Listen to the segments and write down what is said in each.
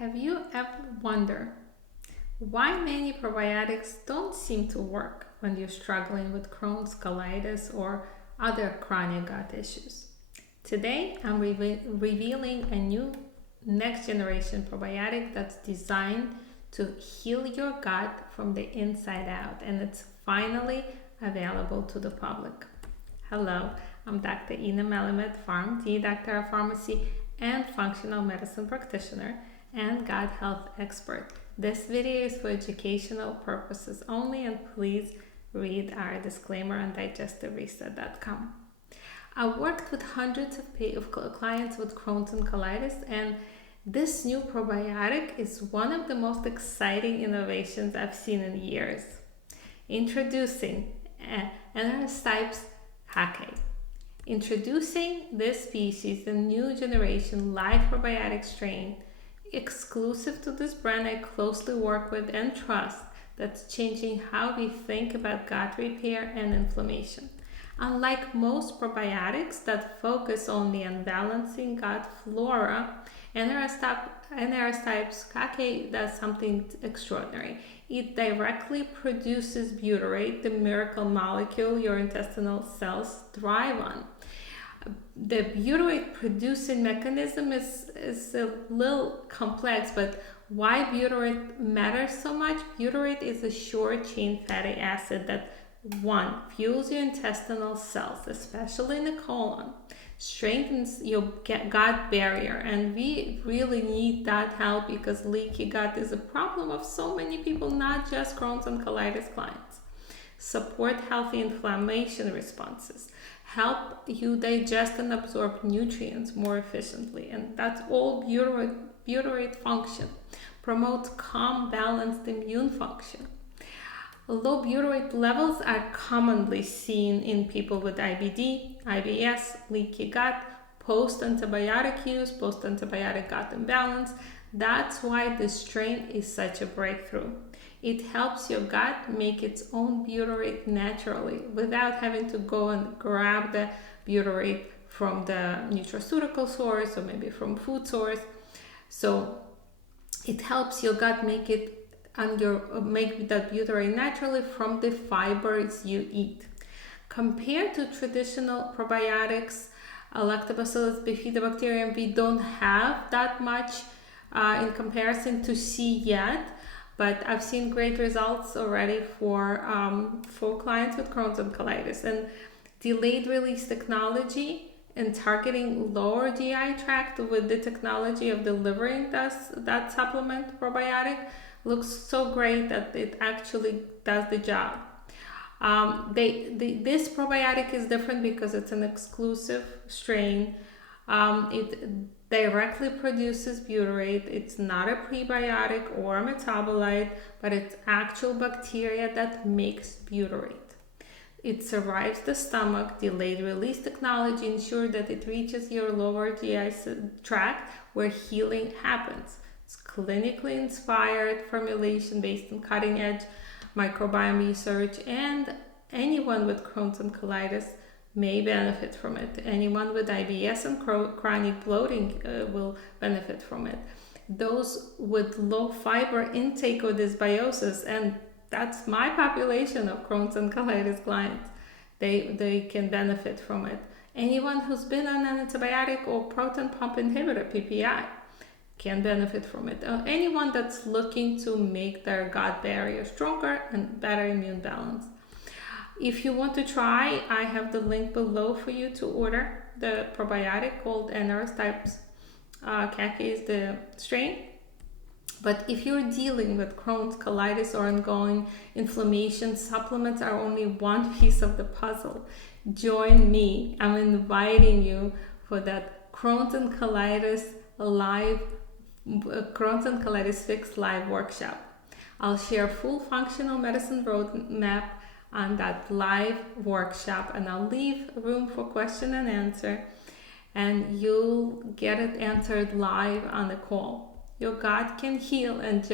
Have you ever wondered why many probiotics don't seem to work when you're struggling with Crohn's, colitis, or other chronic gut issues? Today, I'm revealing a new next generation probiotic that's designed to heal your gut from the inside out, and it's finally available to the public. Hello, I'm Dr. Ina Melamed, PharmD, Doctor of Pharmacy and Functional Medicine Practitioner and gut health expert. This video is for educational purposes only, and please read our disclaimer on digestivereset.com. I worked with hundreds of clients with Crohn's and colitis, and this new probiotic is one of the most exciting innovations I've seen in years. Introducing Anaerostipes hake. Introducing this species, a new generation live probiotic strain exclusive to this brand I closely work with and trust, that's changing how we think about gut repair and inflammation. Unlike most probiotics that focus only on balancing gut flora, Anaerostipes hake does something extraordinary. It directly produces butyrate, the miracle molecule your intestinal cells thrive on. The butyrate producing mechanism is a little complex, but why butyrate matters so much? Butyrate is a short chain fatty acid that fuels your intestinal cells, especially in the colon, strengthens your gut barrier, and we really need that help because leaky gut is a problem of so many people, not just Crohn's and colitis clients. Support healthy inflammation responses, help you digest and absorb nutrients more efficiently, and that's all butyrate function. Promotes calm, balanced immune function. Low butyrate levels are commonly seen in people with IBD, IBS, leaky gut, post-antibiotic use, post-antibiotic gut imbalance. That's why this strain is such a breakthrough. It helps your gut make its own butyrate naturally without having to go and grab the butyrate from the nutraceutical source or maybe from food source. So it helps your gut make that butyrate naturally from the fibers you eat. Compared to traditional probiotics, Lactobacillus bifidobacterium, we don't have that much in comparison to C yet, but I've seen great results already for clients with Crohn's and colitis. And delayed release technology and targeting lower GI tract with the technology of delivering that supplement probiotic looks so great that it actually does the job. This probiotic is different because it's an exclusive strain. It directly produces butyrate. It's not a prebiotic or a metabolite, but it's actual bacteria that makes butyrate. It survives the stomach. Delayed release technology ensures that it reaches your lower GI tract where healing happens. It's clinically inspired formulation based on cutting-edge microbiome research, and anyone with Crohn's and colitis may benefit from it. Anyone with IBS and chronic bloating will benefit from it. Those with low fiber intake or dysbiosis, and that's my population of Crohn's and colitis clients, they can benefit from it. Anyone who's been on an antibiotic or proton pump inhibitor, PPI, can benefit from it. Anyone that's looking to make their gut barrier stronger and better immune balance. If you want to try, I have the link below for you to order the probiotic called Anaerostipes hake is the strain. But if you're dealing with Crohn's, colitis, or ongoing inflammation, supplements are only one piece of the puzzle. Join me. I'm inviting you for that Crohn's and Colitis Fixed Live workshop. I'll share full functional medicine roadmap on that live workshop, and I'll leave room for question and answer, and you'll get it answered live on the call. Your gut can heal, and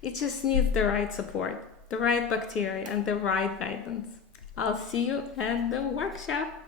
it just needs the right support, the right bacteria, and the right guidance. I'll see you at the workshop.